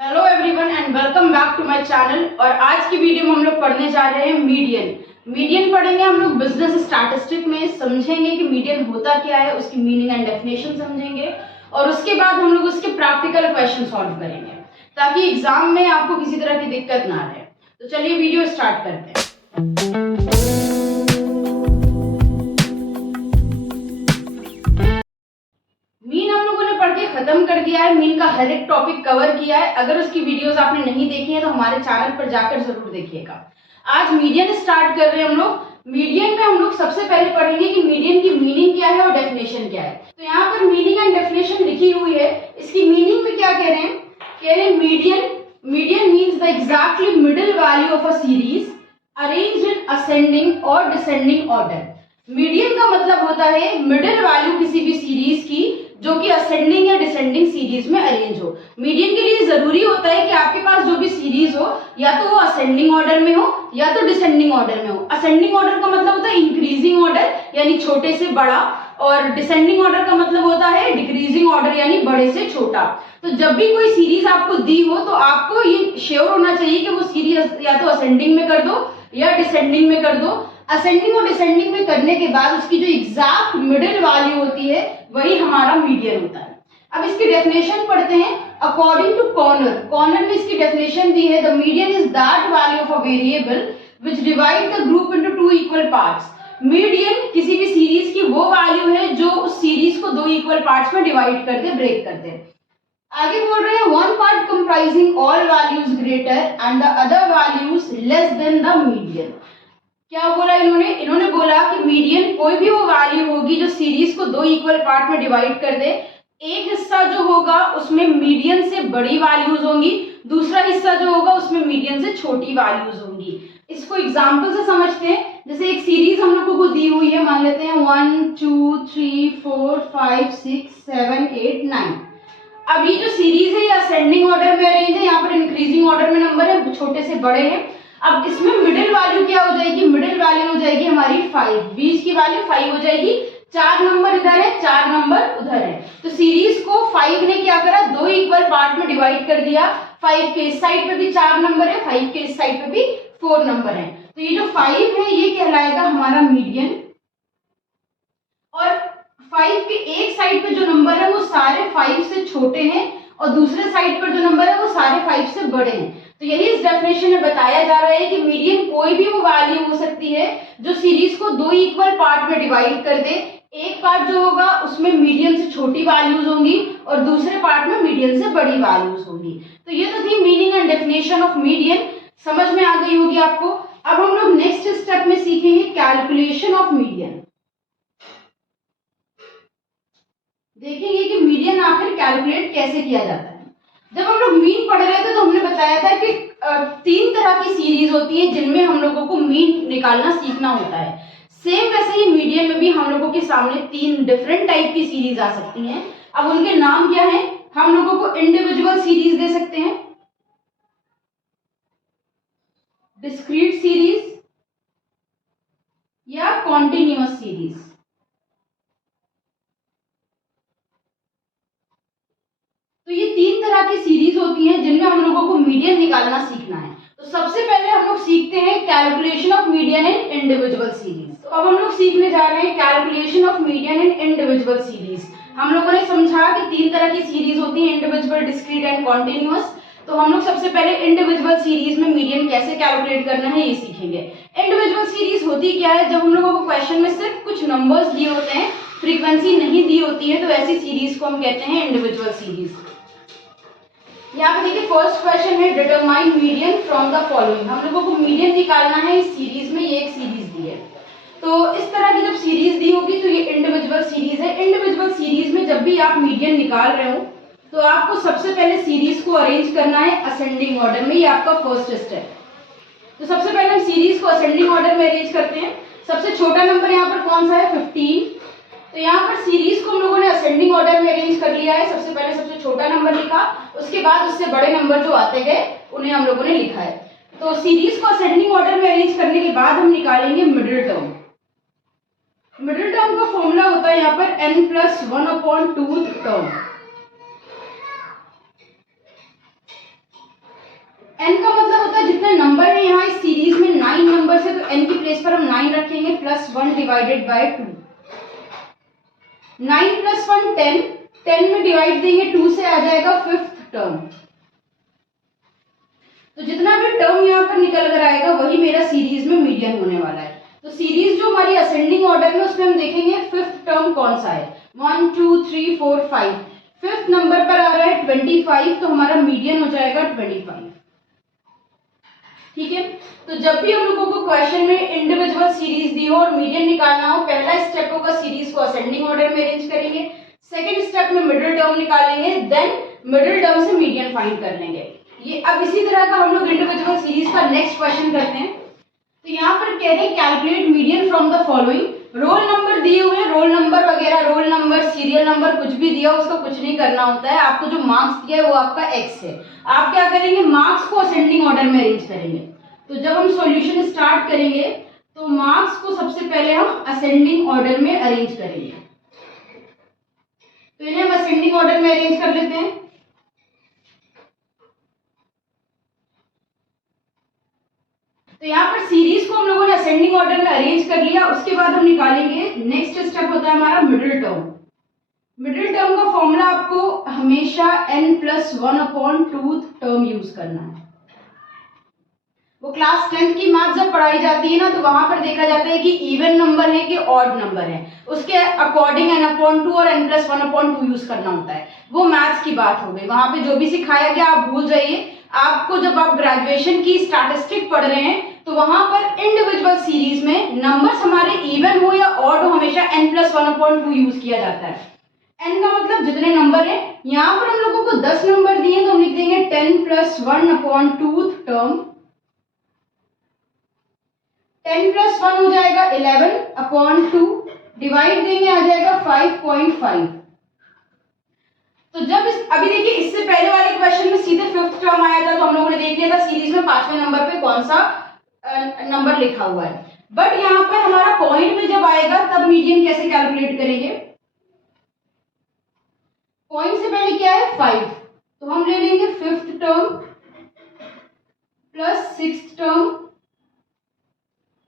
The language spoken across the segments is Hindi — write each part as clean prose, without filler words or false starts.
Hello everyone and welcome back to my channel. और आज की वीडियो में हम लोग पढ़ने जा रहे हैं मीडियन। मीडियन पढ़ेंगे हम लोग बिजनेस स्टैटिस्टिक में, समझेंगे कि मीडियन होता क्या है, उसकी मीनिंग एंड डेफिनेशन समझेंगे और उसके बाद हम लोग उसके प्रैक्टिकल क्वेश्चन सॉल्व करेंगे ताकि एग्जाम में आपको किसी तरह की दिक्कत ना रहे। तो चलिए वीडियो स्टार्ट करते हैं। मीन हम लोगों ने पढ़ के खत्म कर दिया है, मीन का हर एक टॉपिक कवर किया है। अगर उसकी वीडियोस आपने नहीं देखी है तो हमारे चैनल पर जाकर जरूर देखिएगा। आज मीडियन स्टार्ट कर रहे हैं हम लोग। मीडियन में हम लोग सबसे पहले पढ़ेंगे कि मीडियन की मीनिंग क्या है और डेफिनेशन क्या है। तो यहाँ पर मीनिंग एंड डेफिनेशन लिखी हुई है। इसकी मीनिंग में क्या कह रहे हैं, median means the exactly middle value of a series arranged in ascending और डिसेंडिंग ऑर्डर। मीडियन का मतलब होता है मिडिल वैल्यू किसी भी सीरीज की जो कि असेंडिंग या डिसेंडिंग सीरीज में अरेंज हो। मीडियन के लिए जरूरी होता है कि आपके पास जो भी सीरीज हो या तो वो असेंडिंग ऑर्डर में हो या तो डिसेंडिंग ऑर्डर में हो। असेंडिंग ऑर्डर का मतलब होता है इंक्रीजिंग ऑर्डर यानी छोटे से बड़ा, और डिसेंडिंग ऑर्डर का मतलब होता है डिक्रीजिंग ऑर्डर यानी बड़े से छोटा। तो जब भी कोई सीरीज आपको दी हो तो आपको ये श्योर होना चाहिए कि वो सीरीज या तो असेंडिंग में कर दो या डिसेंडिंग में कर दो। असेंडिंग और डिसेंडिंग में करने के बाद उसकी जो एग्जैक्ट मिडिल वैल्यू होती है वही हमारा मीडियन होता है। अब इसकी डेफिनेशन पढ़ते हैं। अकॉर्डिंग टू कॉर्नर, कॉर्नर में इसकी डेफिनेशन दी है, the median is that value of a variable which divide the group into two equal parts. Median किसी भी सीरीज की वो वैल्यू है जो उस सीरीज को दो इक्वल पार्ट्स में डिवाइड करते, ब्रेक करते हैं। आगे बोल रहे हैं one part comprising all values greater and the other values less than the median. क्या बोला इन्होंने बोला कि मीडियन कोई भी वो वैल्यू होगी जो सीरीज को दो इक्वल पार्ट में डिवाइड कर दे। एक हिस्सा जो होगा उसमें मीडियन से बड़ी वैल्यूज होंगी, दूसरा हिस्सा जो होगा उसमें मीडियन से छोटी वैल्यूज होंगी। इसको एग्जांपल से समझते हैं। जैसे एक सीरीज हम लोगों को दी हुई है, मान लेते हैं 1 2 3 4 5 6 7 8 9। अब ये जो सीरीज है ये असेंडिंग ऑर्डर में अरेंज है, यहाँ पर इंक्रीजिंग ऑर्डर में नंबर है, छोटे से बड़े हैं। अब इसमें मिडिल वैल्यू क्या हो जाएगी, मिडिल वैल्यू हो जाएगी हमारी 5, बीच की वैल्यू 5 हो जाएगी। 4 नंबर इधर है, 4 नंबर उधर है, तो सीरीज को 5 ने क्या करा, दो इक्वल पार्ट में डिवाइड कर दिया। 5 के इस साइड पे भी 4 नंबर है, 5 के इस साइड पे भी 4 नंबर है। तो ये जो 5 है ये कहलाएगा हमारा मीडियन। और 5 के एक साइड पे जो नंबर है वो सारे 5 से छोटे हैं और दूसरे साइड पर जो नंबर है वो सारे 5 से बड़े हैं। तो यही इस डेफिनेशन में बताया जा रहा है कि मीडियन कोई भी वो वैल्यू हो सकती है जो सीरीज को दो इक्वल पार्ट में डिवाइड कर दे। एक पार्ट जो होगा उसमें मीडियन से छोटी वैल्यूज होंगी और दूसरे पार्ट में मीडियन से बड़ी वैल्यूज होंगी। तो ये तो थी meaning and definition of median, समझ में आ गई होगी आपको। अब हम लोग नेक्स्ट स्टेप में सीखेंगे कैलकुलेशन ऑफ मीडियन। देखेंगे कि मीडियन आखिर कैलकुलेट कैसे किया जाता है। जब हम लोग मीन पढ़ रहे थे तो हमने बताया था कि 3 तरह की सीरीज होती है जिनमें हम लोगों को मीन निकालना सीखना होता है। सेम वैसे ही मीडियन में भी हम लोगों के सामने 3 डिफरेंट टाइप की सीरीज आ सकती हैं। अब उनके नाम क्या है, हम लोगों को इंडिविजुअल सीरीज दे सकते हैं, डिस्क्रीट सीरीज या कॉन्टिन्यूअस सीरीज। तो ये 3 तरह की सीरीज होती हैं जिनमें हम लोगों को मीडियन निकालना सीखना है। तो सबसे पहले हम लोग सीखते हैं calculation of median in individual series. तो अब हम लोग सीखने जा रहे हैं calculation of median in individual series. हम लोगों ने समझा कि 3 तरह की सीरीज होती है, इंडिविजुअल, डिस्क्रीट एंड कॉन्टिन्यूअस। तो हम लोग सबसे पहले इंडिविजुअल सीरीज में मीडियन कैसे कैलकुलेट करना है ये सीखेंगे। इंडिविजुअल सीरीज होती क्या है, जब हम लोगों को क्वेश्चन में सिर्फ कुछ नंबर्स दिए होते हैं, फ्रीक्वेंसी नहीं दी होती है, तो ऐसी सीरीज को हम कहते हैं इंडिविजुअल सीरीज। यहाँ पे देखिए फर्स्ट क्वेश्चन है determine median from the following. हम लोगों को मीडियन निकालना है इस सीरीज में, ये एक सीरीज दी है। तो इस तरह की जब सीरीज दी होगी तो ये इंडिविजुअल सीरीज है। इंडिविजुअल सीरीज में जब भी आप मीडियन निकाल रहे हो तो आपको सबसे पहले सीरीज को अरेंज करना है असेंडिंग ऑर्डर में, ये आपका फर्स्ट स्टेप। तो सबसे पहले हम सीरीज को असेंडिंग ऑर्डर में अरेंज करते हैं। सबसे छोटा नंबर यहाँ पर कौन सा है, 15। तो यहाँ पर सीरीज को हम लोगों ने असेंडिंग ऑर्डर में अरेंज कर लिया है। सबसे पहले सबसे छोटा नंबर लिखा, उसके बाद उससे बड़े नंबर जो आते गए उन्हें हम लोगों ने लिखा है। तो सीरीज को असेंडिंग ऑर्डर में अरेंज करने के बाद हम निकालेंगे मिडिल टर्म। मिडिल टर्म का फॉर्मूला होता है यहाँ पर n+1/2 टर्म। n का मतलब होता है जितने नंबर है यहाँ इस सीरीज में 9 नंबर है, तो n की प्लेस पर हम 9 रखेंगे प्लस 1 डिवाइडेड बाय 2। 9 प्लस 1 10, 10 में डिवाइड देंगे 2 से आ जाएगा फिफ्थ टर्म। तो जितना भी टर्म यहाँ पर निकल कर आएगा वही मेरा सीरीज में मीडियन होने वाला है। तो सीरीज जो हमारी असेंडिंग ऑर्डर में उसमें हम देखेंगे फिफ्थ टर्म कौन सा है, 1 2 3 4 5, फिफ्थ नंबर पर आ रहा है 25, तो हमारा मीडियन हो जाएगा 25। ठीक है, तो जब भी हम लोगों को क्वेश्चन में इंडिविजुअल सीरीज दी हो और मीडियन निकालना हो, पहला स्टेप होगा सीरीज को असेंडिंग ऑर्डर में अरेंज करेंगे, सेकंड स्टेप में मिडिल टर्म निकालेंगे, देन मिडिल टर्म से मीडियन फाइंड कर लेंगे। ये अब इसी तरह का हम लोग इंडिविजुअल सीरीज का नेक्स्ट क्वेश्चन करते हैं। तो यहाँ पर कह रहे हैं calculate median from the following, roll number दिए हुए हैं, रोल नंबर वगैरह, रोल नंबर सीरियल नंबर कुछ भी दिया उसका कुछ नहीं करना होता है, आपको जो मार्क्स दिया है वो आपका एक्स है। आप क्या करेंगे, मार्क्स को असेंडिंग ऑर्डर में अरेंज करेंगे। तो जब हम सॉल्यूशन स्टार्ट करेंगे तो मार्क्स को सबसे पहले हम असेंडिंग ऑर्डर में अरेंज करेंगे। तो इन्हें हम असेंडिंग ऑर्डर में अरेंज कर लेते हैं। तो यहाँ पर सीरीज को हम लोगों ने असेंडिंग ऑर्डर में अरेंज कर लिया, उसके बाद हम निकालेंगे नेक्स्ट स्टेप होता है हमारा मिडिल टर्म। मिडिल टर्म का फॉर्मूला आपको हमेशा n+1/2 टर्म यूज करना है। वो क्लास 10th की मैथ जब पढ़ाई जाती है ना, तो वहां पर देखा जाता है कि इवन नंबर है कि ऑड नंबर है, उसके अकॉर्डिंग n/2 और n+1/2 यूज करना होता है। वो मैथ्स की बात हो गई, वहां पे जो भी सिखाया गया आप भूल जाइए। आपको जब आप ग्रेजुएशन की स्टैटिस्टिक पढ़ रहे हैं तो वहां पर इंडिविजुअल सीरीज में नंबर्स हमारे इवन हो या ऑड हो, हमेशा n+1/2 यूज किया जाता है। n का मतलब जितने नंबर है, यहाँ पर हम लोगों को 10 नंबर दिए तो हम लिख देंगे 10+1/2 टर्म, 10+1 हो जाएगा 11/2, डिवाइड देंगे आ जाएगा 5.5। तो जब अभी देखिए इससे पहले वाले क्वेश्चन में सीधे फिफ्थ टर्म आया था, तो हम लोगों ने देख लिया था सीरीज में 5वें नंबर पे कौन सा नंबर लिखा हुआ है। बट यहाँ पर हमारा पॉइंट में जब आएगा तब मीडियन कैसे कैलकुलेट करेंगे, पॉइंट से पहले क्या है 5, तो हम ले लेंगे fifth term plus sixth term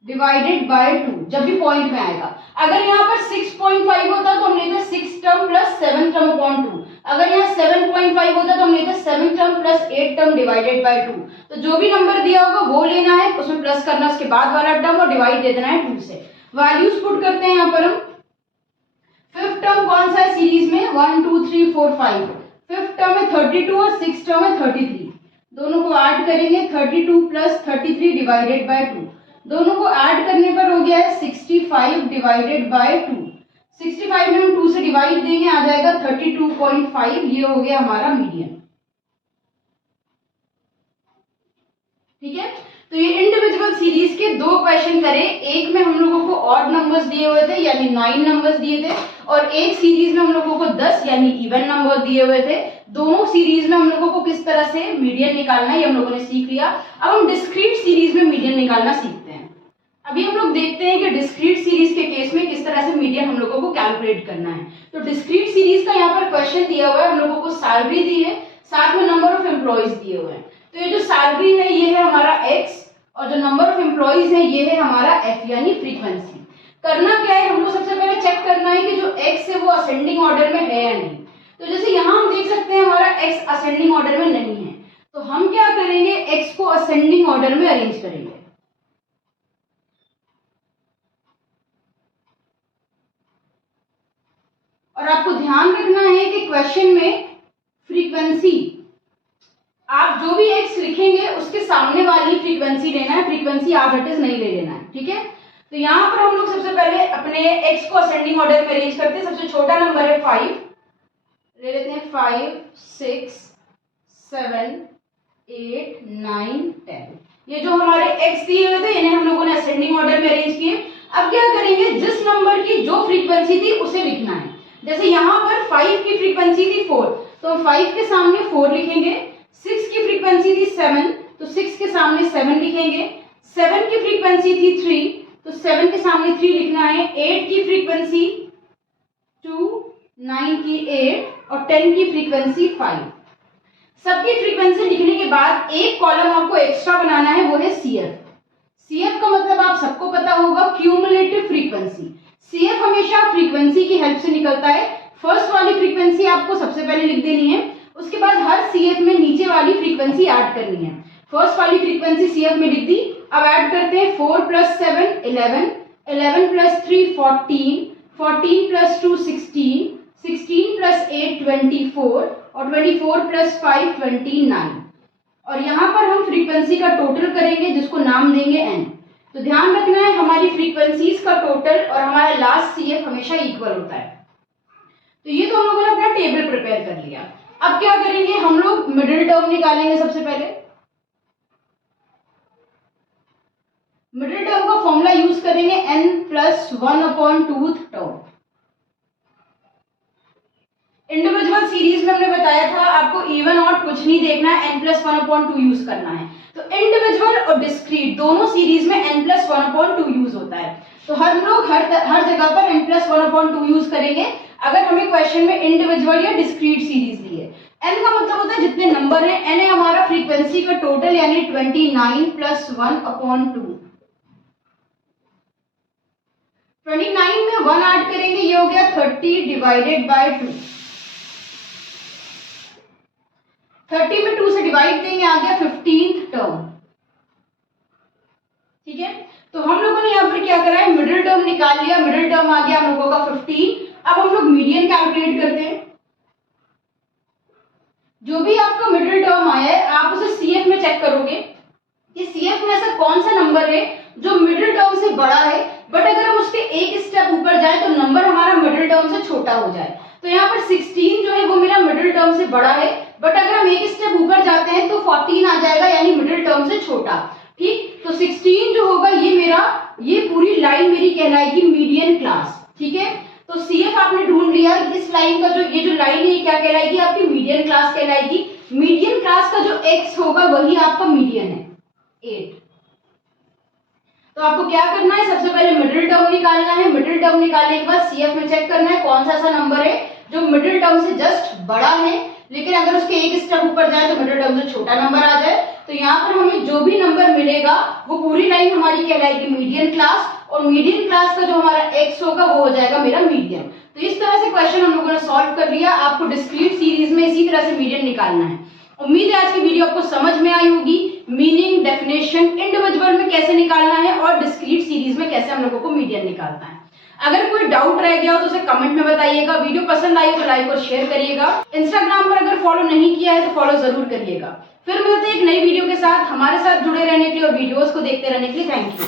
divided by 2 जब भी पॉइंट में आएगा। अगर यहाँ पर 6.5 होता तो हम लेते 6 टर्म प्लस 7 टर्म अपॉन 2, अगर यहाँ 7.5 होता तो हम लेते 7 term plus 8 term divided by 2। तो जो भी नंबर दिया होगा वो लेना है, उसमें प्लस करना उसके बाद वाला टर्म और डिवाइड दे देना है 2 से। वैल्यूज पुट करते हैं यहाँ पर हम। फिफ्थ टर्म कौन सा है सीरीज में, 1 2 3 4 5, फिफ्थ टर्म है 32 और सिक्स टर्म है 33, दोनों को ऐड करेंगे 32 प्लस 33 डिवाइडेड बाय 2, दोनों को ऐड करने पर हो गया है 65 डिवाइडेड बाय 2। 65 में हम 2 से डिवाइड देंगे आ जाएगा 32.5, ये हो गया हमारा मीडियन। ठीक है, तो ये इंडिविजुअल सीरीज के दो क्वेश्चन करे, एक में हम लोगों को ऑड नंबर्स दिए हुए थे यानी 9 नंबर्स दिए थे, और एक सीरीज में हम लोगों को 10 यानी इवन नंबर दिए हुए थे। दोनों सीरीज में हम लोगों को किस तरह से मीडियन निकालना है ये हम लोगों ने सीख लिया। अब हम डिस्क्रीट सीरीज में मीडियन निकालना सीखते हैं। अभी हम लोग देखते हैं कि डिस्क्रीट सीरीज के केस में किस तरह से मीडियन हम लोगों को कैलकुलेट करना है। तो डिस्क्रीट सीरीज का यहाँ पर क्वेश्चन दिया हुआ है, हम लोगों को सैलरी दी है, साथ में नंबर ऑफ एम्प्लॉयज दिए हुए हैं। तो ये जो सैलरी है ये है हमारा x, और जो नंबर ऑफ एम्प्लॉयज है ये है हमारा f यानी फ्रीक्वेंसी। करना क्या है, हमको सबसे पहले चेक करना है कि जो x है वो असेंडिंग ऑर्डर में है या नहीं। तो जैसे यहाँ हम देख सकते हैं हमारा x असेंडिंग ऑर्डर में नहीं है, तो हम क्या करेंगे, x को असेंडिंग ऑर्डर में अरेंज करेंगे। और आपको ध्यान रखना है कि क्वेश्चन में फ्रीक्वेंसी, आप जो भी x लिखेंगे उसके सामने वाली फ्रीक्वेंसी लेना है, फ्रीक्वेंसी आज इट इज नहीं ले लेना है। ठीक है, तो यहाँ पर हम लोग सबसे पहले अपने x को असेंडिंग ऑर्डर में अरेंज करते हैं। सबसे छोटा नंबर है 5, ले लेते हैं 5 6 7 8 9 10। ये जो हमारे x दिए हुए थे इन्हें हम लोगों ने असेंडिंग ऑर्डर में अरेंज किए। अब क्या करेंगे, जिस नंबर की जो फ्रीक्वेंसी थी उसे लिखना है। जैसे यहाँ पर 5 की फ्रीक्वेंसी थी 4, तो हम 5 के सामने 4 लिखेंगे। 6 की फ्रीक्वेंसी थी 7, तो 6 के सामने 7 लिखेंगे। 7 की फ्रीक्वेंसी थी 3, तो 7 के सामने 3 लिखना है। 8 की फ्रीक्वेंसी 2, 9 की 8 और 10 की फ्रीक्वेंसी 5। सबकी फ्रीक्वेंसी लिखने के बाद एक कॉलम आपको एक्स्ट्रा बनाना है, वो है CF। CF का मतलब आप सबको पता होगा, क्यूमुलेटिव फ्रीक्वेंसी। CF हमेशा फ्रीक्वेंसी की हेल्प से निकलता है। फर्स्ट वाली फ्रीक्वेंसी आपको सबसे पहले लिख देनी है, उसके बाद हर CF में नीचे वाली फ्रीक्वेंसी ऐड करनी है। फर्स्ट वाली फ्रीक्वेंसी CF में लिख दी, अब ऐड करते हैं 4 + 7 11, 11 + 3 14, 14 + 2 16, 16 + 8 24 और 24 + 5 29। और यहाँ पर हम फ्रीक्वेंसी का टोटल करेंगे जिसको नाम देंगे n। तो ध्यान रखना है हमारी फ्रीक्वेंसीज का टोटल और हमारा लास्ट CF हमेशा इक्वल होता है। तो ये तो हम लोगों ने अपना टेबल प्रिपेयर कर लिया। अब क्या करेंगे, हम लोग मिडिल टर्म निकालेंगे। सबसे पहले मिडिल टर्म का फॉर्मूला यूज करेंगे n + 1/2 टर्म। इंडिविजुअल सीरीज में हमने बताया था आपको इवन ऑड कुछ नहीं देखना है, n + 1/2 यूज करना है। तो इंडिविजुअल और डिस्क्रीट दोनों सीरीज में n + 1/2 यूज होता है। तो हम लोग हर जगह पर n + 1/2 यूज करेंगे अगर हमें क्वेश्चन में इंडिविजुअल या डिस्क्रीट सीरीज दी है। n का मतलब होता है जितने नंबर हैं, n है हमारा फ्रीक्वेंसी का टोटल यानी 29 + 1/2। 29 में 1 ऐड करेंगे, ये हो गया 30 / 2। 30 में 2 से डिवाइड देंगे, आ गया 15th टर्म। ठीक है, तो हम लोगों ने यहाँ पर क्या करा है, मिडिल टर्म निकाल लिया। मिडिल टर्म आ गया हम लोगों का 15। अब हम लोग मीडियन कैलकुलेट करते हैं। जो भी आपका मिडिल टर्म आया है आप उसे CF में चेक करोगे कि CF में ऐसा कौन सा नंबर है जो मिडिल टर्म से बड़ा है, बट अगर हम उसके एक स्टेप ऊपर जाए तो नंबर हमारा मिडिल टर्म से छोटा हो जाए। तो यहाँ पर 16 जो है वो मेरा मिडिल टर्म से बड़ा है, बट अगर हम एक स्टेप ऊपर जाते हैं तो 14 आ जाएगा यानी मिडिल टर्म से छोटा। ठीक, तो 16 जो होगा ये पूरी लाइन मेरी कहलाएगी मीडियन क्लास। ठीक है, तो CF आपने ढूंढ लिया। इस लाइन का ये जो लाइन है क्या कहलाएगी, आपकी मीडियन क्लास कहलाएगी। मीडियन क्लास का जो x होगा वही आपका मीडियन है, 8। तो आपको क्या करना है, सबसे पहले मिडिल टर्म निकालना है। मिडिल टर्म निकालने के बाद CF में चेक करना है कौन सा ऐसा नंबर है जो मिडिल टर्म से जस्ट बड़ा है, लेकिन अगर उसके एक स्टेप ऊपर जाए तो मिडिल टर्म से छोटा नंबर आ जाए। तो यहाँ पर हमें जो भी नंबर मिलेगा वो पूरी लाइन हमारी कहलाएगी मीडियन क्लास, और मीडियन क्लास का जो हमारा x होगा वो हो जाएगा मेरा मीडियन। तो इस तरह से क्वेश्चन हम लोगों ने सॉल्व कर लिया। आपको डिस्क्रीट सीरीज में इसी तरह से मीडियन निकालना है। उम्मीद है आज की वीडियो आपको समझ में आई होगी। मीनिंग, डेफिनेशन, इंडिविजुअल में कैसे निकालना है और डिस्क्रीट सीरीज में कैसे हम लोगों को मीडियन निकालना है। अगर कोई डाउट रह गया हो तो उसे कमेंट में बताइएगा। वीडियो पसंद आई तो लाइक और शेयर करिएगा। इंस्टाग्राम पर अगर फॉलो नहीं किया है तो फॉलो जरूर करिएगा। फिर मिलते हैं एक नई वीडियो के साथ। हमारे साथ जुड़े रहने के लिए और वीडियोस को देखते रहने के लिए थैंक यू।